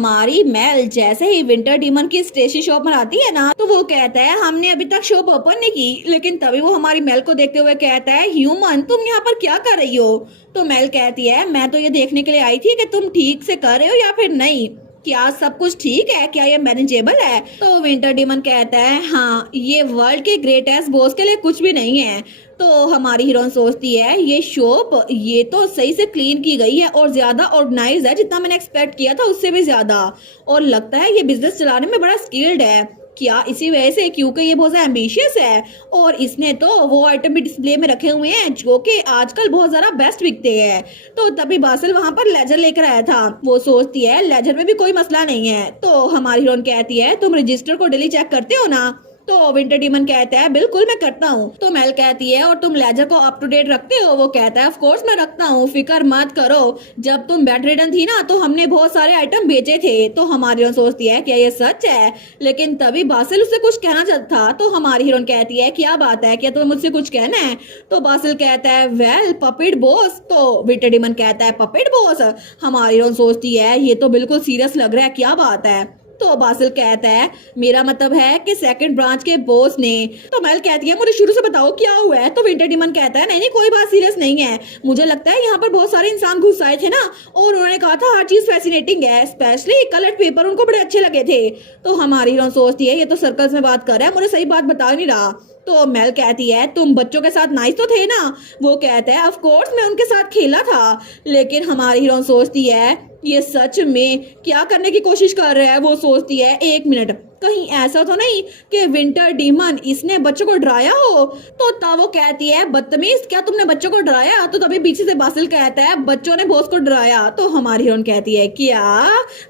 हमारी मेल जैसे ही winter demon की स्टेशनरी शॉप पर आती है ना, तो वो कहता है हमने अभी तक शॉप ओपन नहीं की। लेकिन तभी वो हमारी मेल को देखते हुए कहता है ह्यूमन तुम यहाँ पर क्या कर रही हो। तो मेल कहती है मैं तो ये देखने के लिए आई थी कि तुम ठीक से कर रहे हो या फिर नहीं, क्या सब कुछ ठीक है, क्या ये मैनेजेबल है। तो विंटर डीमन कहता है हाँ ये वर्ल्ड के ग्रेटेस्ट बॉस के लिए कुछ भी नहीं है। तो हमारी हीरोइन सोचती है ये शॉप ये तो सही से क्लीन की गई है और ज्यादा ऑर्गेनाइज है, जितना मैंने एक्सपेक्ट किया था उससे भी ज्यादा, और लगता है ये बिजनेस चलाने में बड़ा स्किल्ड है। क्या इसी वजह से, क्योंकि ये बहुत ज्यादा एम्बिशियस है और इसने तो वो आइटम भी डिस्प्ले में रखे हुए हैं जो कि आजकल बहुत ज्यादा बेस्ट बिकते हैं। तो तभी बासिल वहां पर लेजर लेकर आया था। वो सोचती है लेजर में भी कोई मसला नहीं है। तो हमारी हीरोइन कहती है तुम रजिस्टर को डेली चेक करते हो ना। तो विंटर डीमन कहता है बिल्कुल मैं करता हूँ। तो मेल कहती है और तुम लेजर को अप टू डेट रखते हो। वो कहता है ऑफ कोर्स मैं रखता हूँ, फिक्र मत करो, जब तुम बेड रिडन थी ना तो हमने बहुत सारे आइटम बेचे थे। तो हमारी हीरोइन सोचती है क्या ये सच है, लेकिन तभी बासिल उससे कुछ कहना चाहता था। तो हमारी हीरोइन कहती है क्या बात है, क्या तुम्हें मुझसे कुछ कहना है। तो बासिल कहता है वेल पपेट बॉस। तो विंटर डीमन कहता है पपेट बॉस। हमारी हीरोइन सोचती है ये तो बिल्कुल सीरियस लग रहा है, क्या बात है। तो बासिल कहता है मेरा मतलब है कि सेकंड ब्रांच के बॉस ने। तो मेल कहती है मुझे शुरू से बताओ क्या हुआ है। तो विंटर डीमन कहता है नहीं नहीं कोई बात सीरियस नहीं है, मुझे लगता है यहाँ पर बहुत सारे इंसान घुस आए थे ना और उन्होंने कहा था हर चीज फैसिनेटिंग है, स्पेशली कलर्ड पेपर उनको बड़े अच्छे लगे थे। तो हमारी हीरोइन सोचती है ये तो सर्कल्स में बात कर रहा है, मुझे सही बात बता नहीं रहा। तो मेल कहती है तुम बच्चों के साथ नाइस तो थे ना। वो कहता है ऑफ कोर्स मैं उनके साथ खेला था। लेकिन हमारी हीरोइन सोचती है ये सच में क्या करने की कोशिश कर रहा है। वो सोचती है एक मिनट कहीं ऐसा तो नहीं कि विंटर डीमन इसने बच्चों को डराया हो। तो तब वो कहती है बदतमीज क्या तुमने बच्चों को डराया। तो तभी पीछे से बासिल कहता है बच्चों ने बॉस को डराया। तो हमारी हीरोइन कहती है क्या।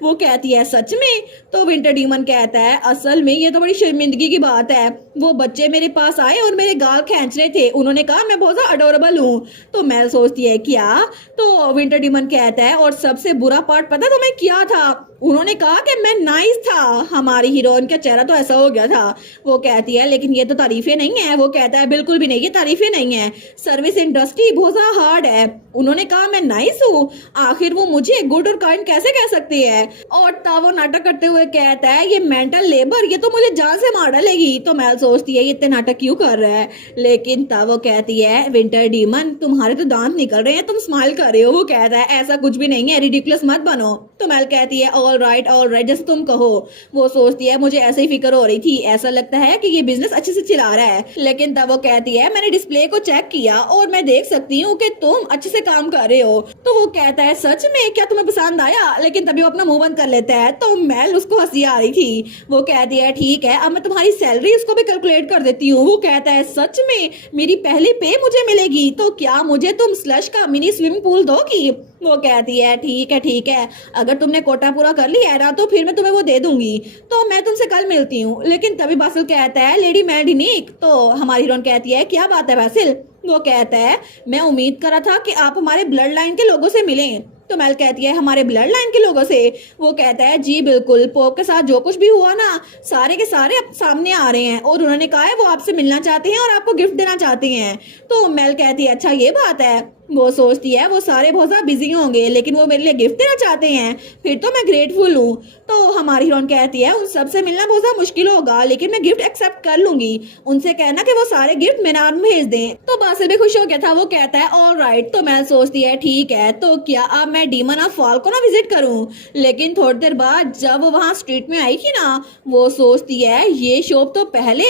वो कहती है सच में। तो विंटर डीमन कहता है असल में ये तो बड़ी शर्मिंदगी की बात है, वो बच्चे मेरे पास आए और मेरे गाल खींच रहे थे, उन्होंने कहा मैं बहुत ज्यादा अडोरेबल हूँ। तो मेल सोचती है क्या। तो विंटर डीमन कहता है और सबसे बुरा पार्ट पता है तुम्हें क्या था, उन्होंने कहा कि मैं नाइस था। हमारी हीरोइन का चेहरा तो ऐसा हो गया था। वो कहती है लेकिन ये तो तारीफें नहीं है। वो कहता है बिल्कुल भी नहीं, ये तारीफें नहीं है, सर्विस इंडस्ट्री बहुत ज्यादा हार्ड है, उन्होंने कहा मैं नाइस हूँ, आखिर वो मुझे गुड और काइंड कैसे कह सकती है। और तब वो नाटक करते हुए कहता है ये मेंटल लेबर ये तो मुझे जान से मार डालेगी। तो मेल सोचती है ये इतने नाटक क्यों कर रहा है। लेकिन तब वो कहती है विंटर डीमन तुम्हारे तो दांत निकल रहे हैं, तुम स्माइल कर रहे हो। वो कहता है ऐसा कुछ भी नहीं है, रिडिकुलस मत बनो। तो मेल कहती है ऑल राइट जैसे तुम कहो। वो सोचती है मुझे ऐसे ही फिक्र हो रही थी, ऐसा लगता है कि ये बिजनेस अच्छे से चला रहा है। लेकिन तब वो कहती है मैंने डिस्प्ले को चेक किया और मैं देख सकती हूँ कि तुम अच्छे से काम कर रहे हो। तो वो कहता है सच में क्या तुम्हें पसंद आया। लेकिन तभी वो अपना मुंह बंद कर लेता है। तो मेल उसको हंसी आ रही थी। वो कहती है ठीक है अब मैं तुम्हारी सैलरी उसको भी कैलकुलेट कर देती हूँ। वो कहता है सच में मेरी पहली पे मुझे मिलेगी, तो क्या मुझे तुम स्लश का मिनी स्विमिंग पूल दोगी। वो कहती है ठीक है, अगर तुमने कोटा पूरा कर लिया है ना तो फिर मैं तुम्हें वो दे दूंगी। तो मैं तुमसे कल मिलती हूँ। लेकिन तभी बासिल कहता है लेडी मैडिनिक। तो हमारी हीरोइन कहती है क्या बात है बासिल। वो कहता है मैं उम्मीद कर रहा था कि आप हमारे ब्लड लाइन के लोगों से मिलें। तो मेल कहती है हमारे ब्लड लाइन के लोगों से। वो कहता है जी बिल्कुल, पोप के साथ जो कुछ भी हुआ ना सारे के सारे अब सामने आ रहे हैं और उन्होंने कहा है वो आपसे मिलना चाहते हैं और आपको गिफ्ट देना चाहते हैं। तो मेल कहती है अच्छा ये बात है। वो सोचती है वो सारे बहुत ज्यादा बिजी होंगे लेकिन वो मेरे लिए गिफ्ट देना चाहते हैं, फिर तो मैं ग्रेटफुल हूँ। तो हमारी हीरोइन कहती है उन सबसे मिलना बहुत ज्यादा मुश्किल होगा लेकिन मैं गिफ्ट एक्सेप्ट कर लूंगी, उनसे कहना कि वो सारे गिफ्ट मेरे नाम भेज दें। तो बासिल भी खुश हो गया था। वो कहता है ऑल राइट। तो मैं सोचती है ठीक है तो क्या अब मैं डीमन ऑफ फॉल को ना विजिट करूं। लेकिन थोड़ी देर बाद जब वो वहां स्ट्रीट में आई थी ना वो सोचती है ये शॉप तो पहले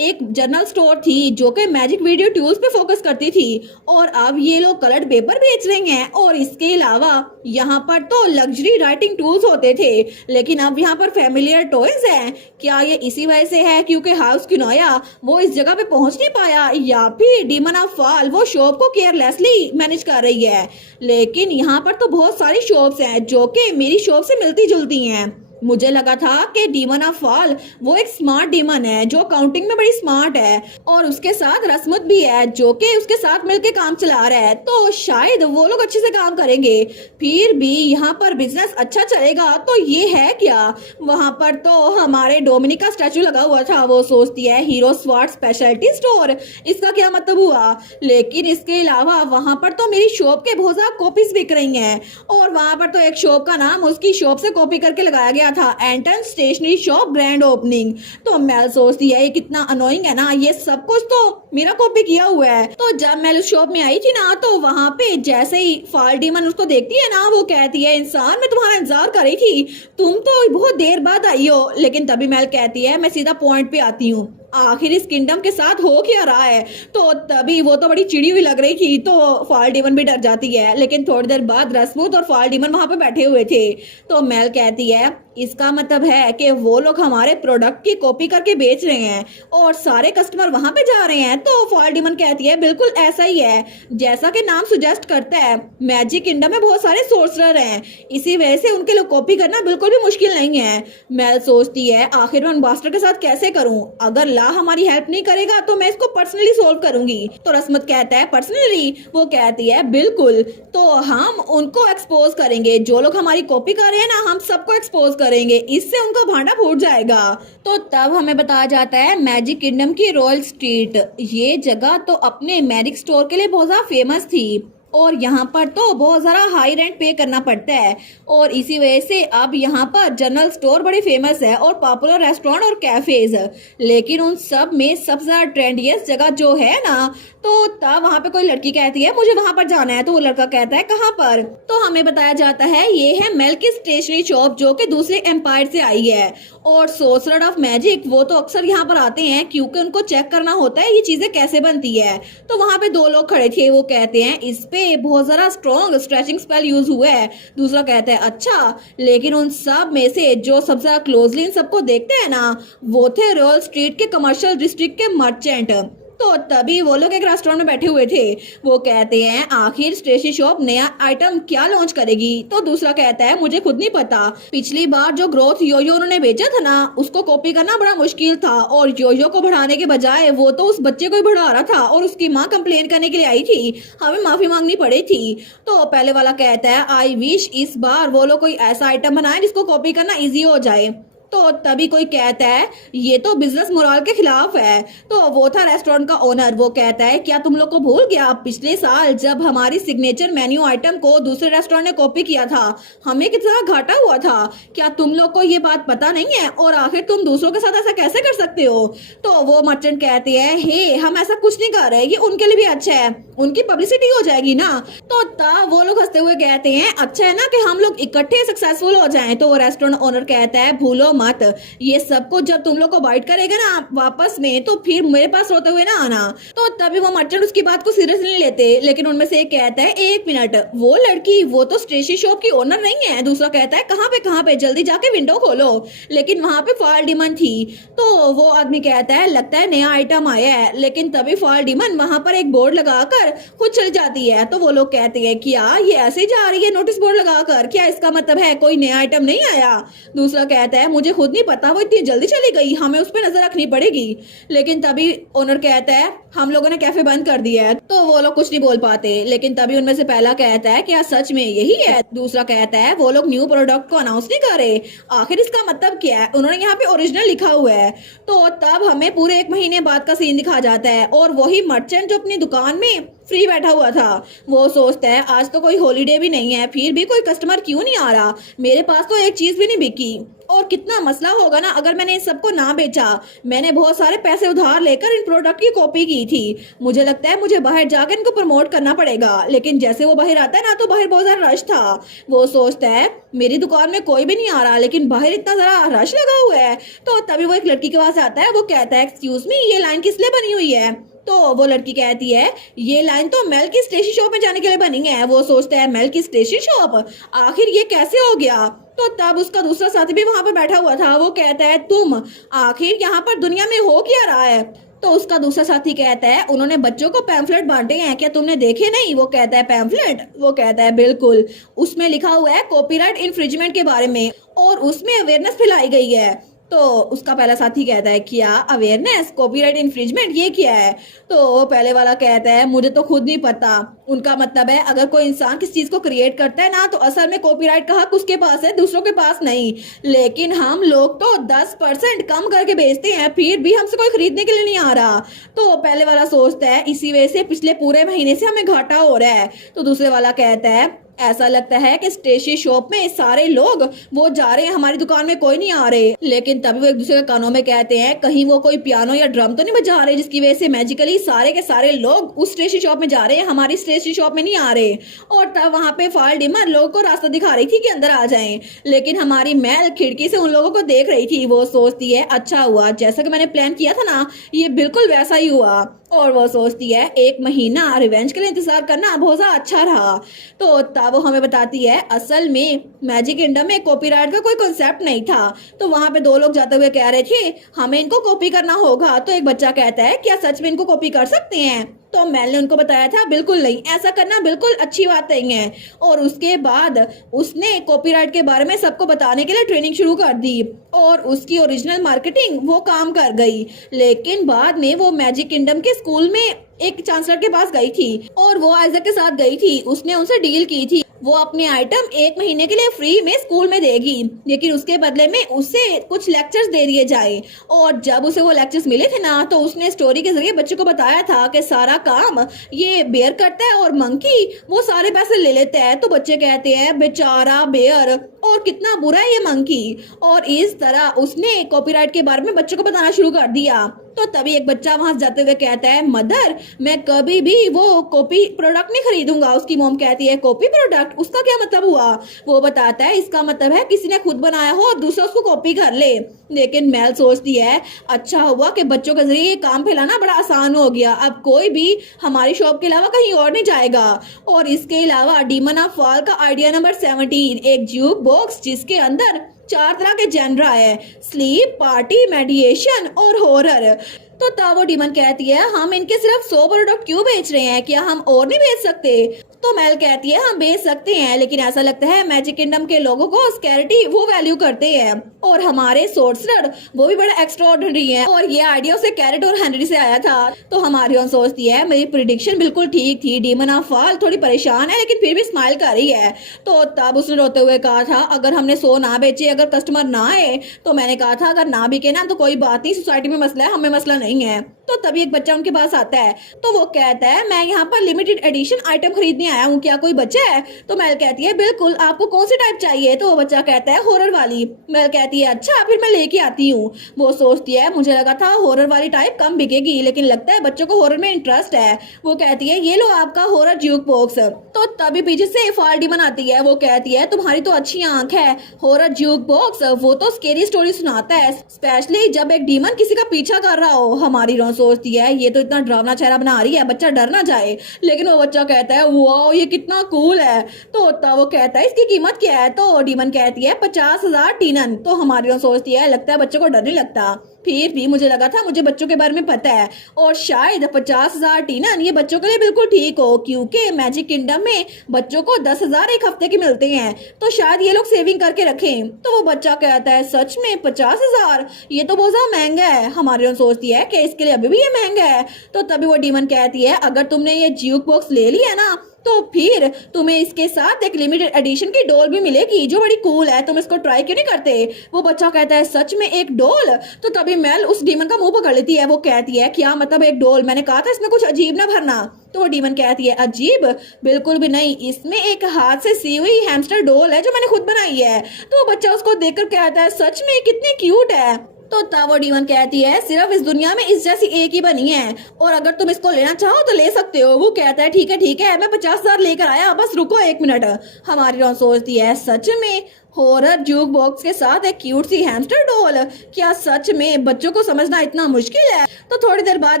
एक जनरल स्टोर थी जो कि मैजिक वीडियो टूल्स पे फोकस करती थी और अब ये लोग कलर्ड पेपर बेच रहे हैं और इसके अलावा यहाँ पर तो लग्जरी राइटिंग टूल्स होते थे लेकिन अब यहाँ पर फैमिलियर टॉयज हैं। क्या ये इसी वजह से है क्योंकि हाउस किनोया वो इस जगह पे पहुंच नहीं पाया, या फिर डीमन ऑफ फॉल वो शॉप को केयरलेसली मैनेज कर रही है। लेकिन यहाँ पर तो बहुत सारी शॉप्स हैं जो कि मेरी शॉप से मिलती जुलती हैं। मुझे लगा था कि डीमन ऑफ फॉल वो एक स्मार्ट डीमन है जो काउंटिंग में बड़ी स्मार्ट है और उसके साथ रसमुत भी है जो कि उसके साथ मिलके काम चला रहा है, तो शायद वो लोग अच्छे से काम करेंगे। फिर भी यहाँ पर बिजनेस अच्छा चलेगा। तो ये है क्या? वहां पर तो हमारे डोमिनिक का स्टैचू लगा हुआ था। वो सोचती है हीरो स्वाट स्पेशलिटी स्टोर, इसका क्या मतलब हुआ? लेकिन इसके अलावा वहां पर तो मेरी शॉप के बहुत ज्यादा कॉपीज बिक रही हैं और वहां पर तो एक शॉप का नाम उसकी शॉप से कॉपी करके लगाया गया था, एंटन स्टेशनरी शॉप ग्रैंड ओपनिंग। तो मेल सोचती है ये कितना अनोइंग है ना, ये सब कुछ तो मेरा कॉपी किया हुआ है। तो जब मैं उस शॉप में आई थी ना तो वहां पे जैसे ही फॉल डीमन उसको देखती है ना वो कहती है इंसान मैं तुम्हारा इंतजार कर रही थी, तुम तो बहुत देर बाद आई हो। लेकिन तभी मेल कहती है मैं सीधा पॉइंट पे आती हूँ, आखिर इस किंगडम के साथ हो क्या रहा है? तो तभी वो तो बड़ी चिड़ी हुई लग रही थी तो फॉल डीमन भी डर जाती है। लेकिन थोड़ी देर बाद रसमूत और फॉल डीमन वहां पे बैठे हुए थे। तो मेल कहती है इसका मतलब है कि वो लोग हमारे प्रोडक्ट की कॉपी करके बेच रहे हैं और सारे कस्टमर वहां पे जा रहे हैं। तो फॉल डीमन कहती है बिल्कुल ऐसा ही है, जैसा कि नाम सुजेस्ट करता है मैजिक किंगडम में बहुत सारे सोर्सरर हैं, इसी वजह से उनके लोग कॉपी करना बिल्कुल भी मुश्किल नहीं है। मेल सोचती है आखिर मैं बास्टर के साथ कैसे करूं? अगर ला हमारी हेल्प नहीं करेगा तो मैं इसको पर्सनली सोल्व करूंगी। तो रसमत कहता है पर्सनली? वो कहती है बिल्कुल, तो हम उनको एक्सपोज करेंगे, जो लोग हमारी कॉपी कर रहे हैं ना हम सबको एक्सपोज करेंगे, इससे उनका भांडा फूट जाएगा। तो तब हमें बताया जाता है मैजिक किंगडम की रॉयल स्ट्रीट, ये जगह तो अपने मैजिक स्टोर के लिए बहुत ज्यादा फेमस थी और यहाँ पर तो बहुत ज़्यादा हाई रेंट पे करना पड़ता है और इसी वजह से अब यहाँ पर जनरल स्टोर बड़े फेमस है और पॉपुलर रेस्टोरेंट और कैफेज। लेकिन उन सब में सबसे ज़्यादा ट्रेंडियस जगह जो है ना, तो तब वहाँ पे कोई लड़की कहती है मुझे वहाँ पर जाना है। तो वो लड़का कहता है कहाँ पर? तो हमें बताया जाता है ये है मेल की स्टेशनरी शॉप जो कि दूसरे एम्पायर से आई है और सोर्सर ऑफ मैजिक वो तो अक्सर यहाँ पर आते हैं क्योंकि उनको चेक करना होता है ये चीजें कैसे बनती है। तो वहाँ पे दो लोग खड़े थे, वो कहते हैं इस पे बहुत जरा स्ट्रॉन्ग स्ट्रेचिंग स्पेल यूज हुआ है। दूसरा कहता है अच्छा, लेकिन उन सब में से जो सबसे ज्यादा क्लोजली इन सबको देखते हैं ना वो थे रॉयल स्ट्रीट के कमर्शियल डिस्ट्रिक्ट के मर्चेंट। तो तभी वो लोग एक रेस्टोरेंट में बैठे हुए थे। वो कहते हैं आखिर स्टेशनरी शॉप नया आइटम क्या लॉन्च करेगी? तो दूसरा कहता है मुझे खुद नहीं पता, पिछली बार जो ग्रोथ योयो उन्होंने बेचा था ना उसको कॉपी करना बड़ा मुश्किल था और योयो को बढ़ाने के बजाय वो तो उस बच्चे को ही बढ़ा रहा था और उसकी माँ कंप्लेन करने के लिए आई थी, हमें माफी मांगनी पड़ी थी। तो पहले वाला कहता है आई विश इस बार वो लोग कोई ऐसा आइटम बनाए जिसको कॉपी करना ईजी हो जाए। तो तभी कोई कहता है ये तो बिजनेस मोरल के खिलाफ है। तो वो था रेस्टोरेंट का ओनर, वो कहता है क्या तुम लोग को भूल गया पिछले साल जब हमारी सिग्नेचर मेन्यू आइटम को दूसरे रेस्टोरेंट ने कॉपी किया था, हमें कितना घाटा हुआ था? क्या तुम लोग को ये बात पता नहीं है और आखिर तुम दूसरों के साथ ऐसा कैसे कर सकते हो? तो वो मर्चेंट कहते हैं हे हम ऐसा कुछ नहीं कर रहे, ये उनके लिए भी अच्छा है, उनकी पब्लिसिटी हो जाएगी ना। तो तब वो लोग हंसते हुए कहते हैं अच्छा है ना कि हम लोग इकट्ठे सक्सेसफुल हो जाएं। तो वो रेस्टोरेंट ओनर कहता है भूलो मत, ये सब कुछ जब तुम लोग को बाइट करेगा ना वापस में तो फिर मेरे पास रोते हुए ना आना। तो तभी वो मर्चेंट उसकी बात को सीरियसली नहीं लेते। लेकिन उनमें से एक कहता है एक मिनट, वो लड़की वो तो स्टेशनरी शॉप की ओनर नहीं है। दूसरा कहता है कहाँ पे जल्दी जाके विंडो खोलो। लेकिन वहां पे फॉल डीमन थी। तो वो आदमी कहता है लगता है नया आइटम आया है। लेकिन तभी फॉल डीमन वहां पर एक बोर्ड लगाकर खुद चल जाती है। तो वो लोग कहते हैं क्या ये ऐसे जा रही है नोटिस बोर्ड लगाकर, क्या इसका मतलब है कोई नया आइटम नहीं आया? दूसरा कहता है मुझे खुद नहीं पता, वो इतनी जल्दी चली गई, हमें उस पर नजर रखनी पड़ेगी। लेकिन तभी ओनर कहता है हम लोगों ने कैफे बंद कर दिया है। तो वो लोग कुछ नहीं बोल पाते। लेकिन तभी उनमें से पहला कहता है क्या सच में यही है? दूसरा कहता है वो लोग न्यू प्रोडक्ट को अनाउंस नहीं कर रहे, आखिर इसका मतलब क्या है? उन्होंने यहाँ पे ओरिजिनल लिखा हुआ है। तो तब हमें पूरे 1 महीने बाद का सीन दिखा जाता है और वही मर्चेंट जो अपनी दुकान में फ्री बैठा हुआ था वो सोचता है आज तो कोई हॉलीडे भी नहीं है, फिर भी कोई कस्टमर क्यों नहीं आ रहा, मेरे पास तो एक चीज भी नहीं बिकी और कितना मसला होगा ना अगर मैंने इन सबको ना बेचा। मैंने बहुत सारे पैसे उधार लेकर इन प्रोडक्ट की कॉपी की थी, मुझे लगता है मुझे बाहर जाकर इनको प्रमोट करना पड़ेगा। लेकिन जैसे वो बाहर आता है ना तो बाहर बहुत ज्यादा रश था। वो सोचता है मेरी दुकान में कोई भी नहीं आ रहा लेकिन बाहर इतना जरा रश लगा हुआ है। तो तभी वो एक लड़की के पास आता है, वो कहता है एक्सक्यूज मी ये लाइन किस लिए बनी हुई है? तो वो लड़की कहती है ये लाइन तो मेल की स्टेशनरी शॉप में जाने के लिए बनी है। वो सोचता है मेल की स्टेशनरी शॉप, आखिर ये कैसे हो गया? तो तब उसका दूसरा साथी भी वहां पर बैठा हुआ था। वो कहता है तुम आखिर यहाँ पर दुनिया में हो क्या रहा है? तो उसका दूसरा साथी कहता है उन्होंने बच्चों को पैम्फलेट बांटे हैं, क्या तुमने देखे नहीं? वो कहता है पैम्फलेट? वो कहता है बिल्कुल, उसमें लिखा हुआ है कॉपीराइट इन्फ्रिंजमेंट के बारे में और उसमें अवेयरनेस फैलाई गई है। तो उसका पहला साथी कहता है क्या अवेयरनेस, कॉपीराइट इन्फ्रिंजमेंट, ये क्या है? तो पहले वाला कहता है मुझे तो खुद नहीं पता। उनका मतलब है अगर कोई इंसान किसी चीज को क्रिएट करता है ना तो असल में कॉपीराइट का हक उसके पास है, दूसरों के पास नहीं। लेकिन हम लोग तो 10% कम करके बेचते हैं, फिर भी हमसे कोई खरीदने के लिए नहीं आ रहा। तो पहले वाला सोचता है इसी वजह से पिछले पूरे महीने से हमें घाटा हो रहा है। तो दूसरे वाला कहता है ऐसा लगता है कि स्टेशनरी शॉप में सारे लोग वो जा रहे हैं, हमारी दुकान में कोई नहीं आ रहे। लेकिन तभी वो एक दूसरे के कानों में कहते हैं कहीं वो कोई पियानो या ड्रम तो नहीं बजा रहे जिसकी वजह से मैजिकली सारे के सारे लोग उस स्टेशनरी शॉप में जा रहे हैं, हमारी स्टेशनरी शॉप में नहीं आ रहे। और तब वहां पे फॉल डीमन लोगों को रास्ता दिखा रही थी कि अंदर आ जाएं, लेकिन हमारी मेल खिड़की से उन लोगों को देख रही थी। वो सोचती है अच्छा हुआ, जैसा कि मैंने प्लान किया था ना ये बिल्कुल वैसा ही हुआ। और वो सोचती है 1 महीना रिवेंज के लिए इंतजार करना बहुत ज्यादा अच्छा रहा। तो तब वो हमें बताती है असल में मैजिक किंगडम में कॉपीराइट का कोई कॉन्सेप्ट नहीं था। तो वहां पे 2 लोग जाते हुए कह रहे थे हमें इनको कॉपी करना होगा। तो एक बच्चा कहता है क्या सच में इनको कॉपी कर सकते हैं? तो मेल ने उनको बताया था बिल्कुल नहीं, ऐसा करना बिल्कुल अच्छी बात नहीं है। और उसके बाद उसने कॉपीराइट के बारे में सबको बताने के लिए ट्रेनिंग शुरू कर दी और उसकी ओरिजिनल मार्केटिंग वो काम कर गई। लेकिन बाद में वो मैजिक किंगडम के स्कूल में एक चांसलर के पास गई थी और वो आइजक के साथ गई थी। उसने उनसे डील की थी वो अपने आइटम 1 महीने के लिए फ्री में स्कूल में देगी, लेकिन उसके बदले में उसे कुछ लेक्चर्स दे दिए जाए। और जब उसे वो लेक्चर्स मिले थे ना तो उसने स्टोरी के जरिए बच्चों को बताया था कि सारा काम ये बेयर करता है और मंकी वो सारे पैसे ले लेता है। तो बच्चे कहते हैं बेचारा बेयर और कितना बुरा है ये मंकी। और इस तरह उसने कॉपीराइट के बारे में बच्चों को बताना शुरू कर दिया। तो तभी एक बच्चा वहां जाते हुए कहता है मदर मैं कभी भी वो कॉपी प्रोडक्ट नहीं खरीदूंगा। उसकी मॉम कहती है कॉपी प्रोडक्ट, उसका क्या मतलब हुआ? वो बताता है इसका मतलब है किसी ने खुद बनाया हो और दूसरा उसको कॉपी कर ले। लेकिन मेल सोचती है अच्छा हुआ कि बच्चों के जरिए ये काम फैलाना बड़ा आसान हो गया, अब कोई भी हमारी शॉप के अलावा कहीं और नहीं जाएगा। और इसके अलावा डीमन ऑफ फॉल का आइडिया नंबर 17 एक ज्यूक बॉक्स जिसके अंदर 4 तरह के जेनरा है, स्लीप, पार्टी, मेडिएशन और हॉरर। तो तब वो डीमन कहती है हम इनके सिर्फ 100 प्रोडक्ट क्यों बेच रहे हैं, क्या हम और नहीं बेच सकते? तो मेल कहती है हम बेच सकते हैं, लेकिन ऐसा लगता है मैजिक किंगडम के लोगों को स्कैरिटी वो वैल्यू करते हैं और हमारे सोर्सरर वो भी बड़ा एक्स्ट्रा ऑर्डिनरी है। और ये आइडिया उसे कैरेट और हेनरी से आया था। तो हमारी ओन सोचती है मेरी प्रिडिक्शन बिल्कुल ठीक थी, डीमन ऑफ फॉल थोड़ी परेशान है लेकिन फिर भी स्माइल कर रही है। तो तब उसने रोते हुए कहा था अगर हमने 100 ना बेचे, अगर कस्टमर ना आए, तो मैंने कहा था अगर ना बिके ना तो कोई बात नहीं, सोसाइटी में मसला है, हमें मसला नहीं है। तो तभी एक बच्चा उनके पास आता है तो वो कहता है मैं यहाँ पर लिमिटेड एडिशन आइटम खरीदने आया हूँ, क्या कोई बच्चा है? तो मेल कहती है बिल्कुल, आपको कौन सी टाइप चाहिए? तो वो बच्चा कहता है हॉरर वाली। मेल कहती है अच्छा फिर मैं लेके आती हूँ। वो सोचती है मुझे लगा था हॉरर वाली टाइप कम बिकेगी, लेकिन लगता है बच्चों को हॉरर में इंटरेस्ट है। वो कहती है ये लो आपका हॉरर ज्यूक बॉक्स। तो तभी पीछे से फॉल डीमन आती है, वो कहती है तुम्हारी तो अच्छी आंख है, हॉरर ज्यूक बॉक्स वो तो स्केरी स्टोरी सुनाता है, स्पेशली जब एक डीमन किसी का पीछा कर रहा हो। हमारी रोन सोचती है ये तो इतना डरावना चेहरा बना रही है बच्चा डर ना जाए, लेकिन वो बच्चा कहता है वाओ ये कितना कूल है। तो तब वो कहता है इसकी कीमत क्या है? तो डीमन कहती है 50,000 टीनन। तो हमारी रोन सोचती है लगता है बच्चों को डर नहीं लगता, फिर भी मुझे लगा था मुझे बच्चों के बारे में पता है और शायद 50,000 टीनन ये बच्चों के लिए बिल्कुल ठीक हो, क्योंकि मैजिक किंगडम में बच्चों को 10,000 एक हफ्ते के मिलते हैं, तो शायद ये लोग सेविंग करके रखें। तो वो बच्चा कहता है सच में 50,000 ये तो बहुत ज्यादा महंगा है। हमारी ओर सोचती है कि इसके लिए अभी भी ये महंगा है। तो तभी वो डीमन कहती है अगर तुमने ये ज्यूक बॉक्स ले लिया ना तो फिर तुम्हें इसके साथ एक लिमिटेड एडिशन की डॉल भी मिलेगी जो बड़ी कूल है, तुम इसको ट्राई क्यों नहीं करते? वो बच्चा कहता है सच में एक डॉल? तो तभी मेल उस डीमन का मुंह पकड़ लेती है, वो कहती है क्या मतलब एक डॉल? मैंने कहा था इसमें कुछ अजीब ना भरना। तो वो डीमन कहती है अजीब बिल्कुल भी नहीं, इसमें एक हाथ से सी हुई हैमस्टर डॉल है जो मैंने खुद बनाई है। तो वो बच्चा उसको देखकर कहता है सच में कितनी क्यूट है। तो तब वो डीमन कहती है सिर्फ इस दुनिया में इस जैसी एक ही बनी है और अगर तुम इसको लेना चाहो तो ले सकते हो। वो कहता है ठीक है मैं 50,000 लेकर आया, बस रुको 1 मिनट। हमारी रॉन सोचती है सच में हॉरर जूक बॉक्स के साथ एक क्यूट सी हैमस्टर डॉल। क्या सच में बच्चों को समझना इतना मुश्किल है? तो थोड़ी देर बाद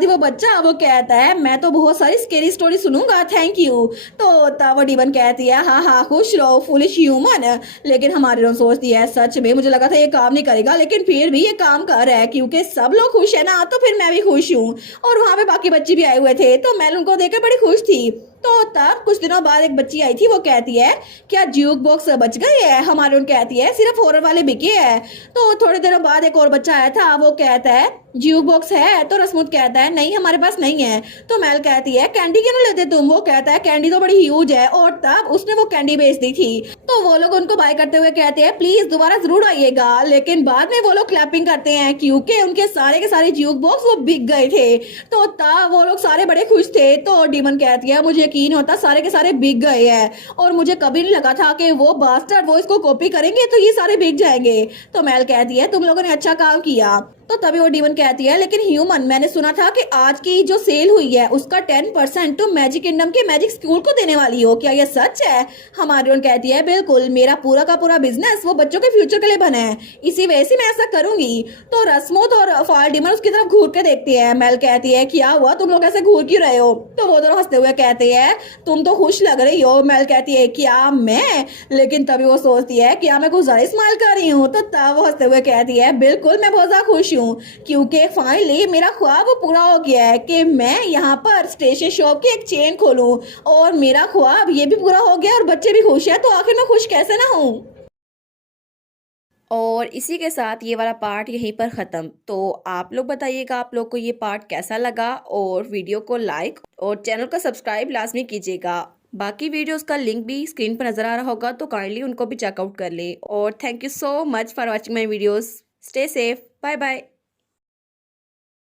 ही वो बच्चा वो कहता है मैं तो बहुत सारी स्केरी स्टोरी सुनूंगा, थैंक यू। तो तब डीमन कहती है हाँ हाँ खुश रहो फुलिश ह्यूमन। लेकिन हमारी रोन सोचती है सच में मुझे लगा था ये काम नहीं करेगा, लेकिन फिर भी ये काम कर रहा है क्योंकि सब लोग खुश है ना, तो फिर मैं भी खुश हूँ। और वहां पे बाकी बच्चे भी आए हुए थे तो मैं उनको देखकर बड़ी खुश थी। तो तब कुछ दिनों बाद एक बच्ची आई थी, वो कहती है क्या ज्यूक बॉक्स बच गए है? हमारे उन कहती है सिर्फ हॉरर वाले बिके हैं। तो थोड़ी देर बाद एक और बच्चा आया था, वो कहता है ज्यूक बॉक्स है? तो रसमुत कहता है नहीं हमारे पास नहीं है। तो मैल कहती है कैंडी क्यों नहीं लेते तुम? वो कहता है कैंडी तो बड़ी ह्यूज है, और तब उसने वो कैंडी बेच दी थी। तो वो लोग उनको बाय करते हुए कहते हैं प्लीज दोबारा जरूर आइएगा, लेकिन बाद में वो लोग क्लैपिंग करते हैं क्योंकि उनके सारे के सारे ज्यूक बॉक्स वो बिक गए थे। तो तब वो लोग सारे बड़े खुश थे। तो डीमन कहती है मुझे यकीन होता सारे के सारे बिक गए हैं, और मुझे कभी नहीं लगा था कि वो बास्टर्ड वो इसको कॉपी करेंगे तो ये सारे बिक जाएंगे। तो मैल कहती है तुम लोगों ने अच्छा काम किया। तो तभी वो डीमन कहती है लेकिन ह्यूमन मैंने सुना था कि आज की जो सेल हुई है उसका 10% तुम मैजिक किंगडम के मैजिक स्कूल को देने वाली हो, क्या ये सच है? हमारी ओन कहती है बिल्कुल, मेरा पूरा का पूरा बिजनेस वो बच्चों के फ्यूचर के लिए बना है, इसी वजह से मैं ऐसा करूंगी। तो रसमोत और फायर डीमन उसकी तरफ घूर के देखते हैं। मेल कहती है क्या हुआ तुम लोग ऐसे घूर क्यों रहे हो? तो वो दोनों हंसते हुए कहते हैं तुम तो खुश लग रही हो। मेल कहती है क्या मैं? लेकिन तभी वो सोचती है क्या मैं कुछ ज्यादा इस्तेमाल कर रही हूँ? तो तब वो हंसते हुए कहती है बिल्कुल मैं बहुत ज्यादा खुश हूँ क्योंकि फाइनली मेरा ख्वाब पूरा हो गया है कि मैं यहाँ पर स्टेशन शॉप की एक चेन खोलूं, और मेरा ख्वाब ये भी पूरा हो गया और बच्चे भी खुश हैं, तो आखिर मैं खुश कैसे ना हूँ। और इसी के साथ ये वाला पार्ट यहीं पर ख़त्म। तो आप लोग बताइएगा आप लोग को ये पार्ट कैसा लगा, और वीडियो को लाइक और चैनल को सब्सक्राइब लाजमी कीजिएगा। बाकी वीडियोस का लिंक भी स्क्रीन पर नज़र आ रहा होगा, तो काइंडली उनको भी चेकआउट कर ले। और thank you so much for watching my videos. Stay safe, bye bye.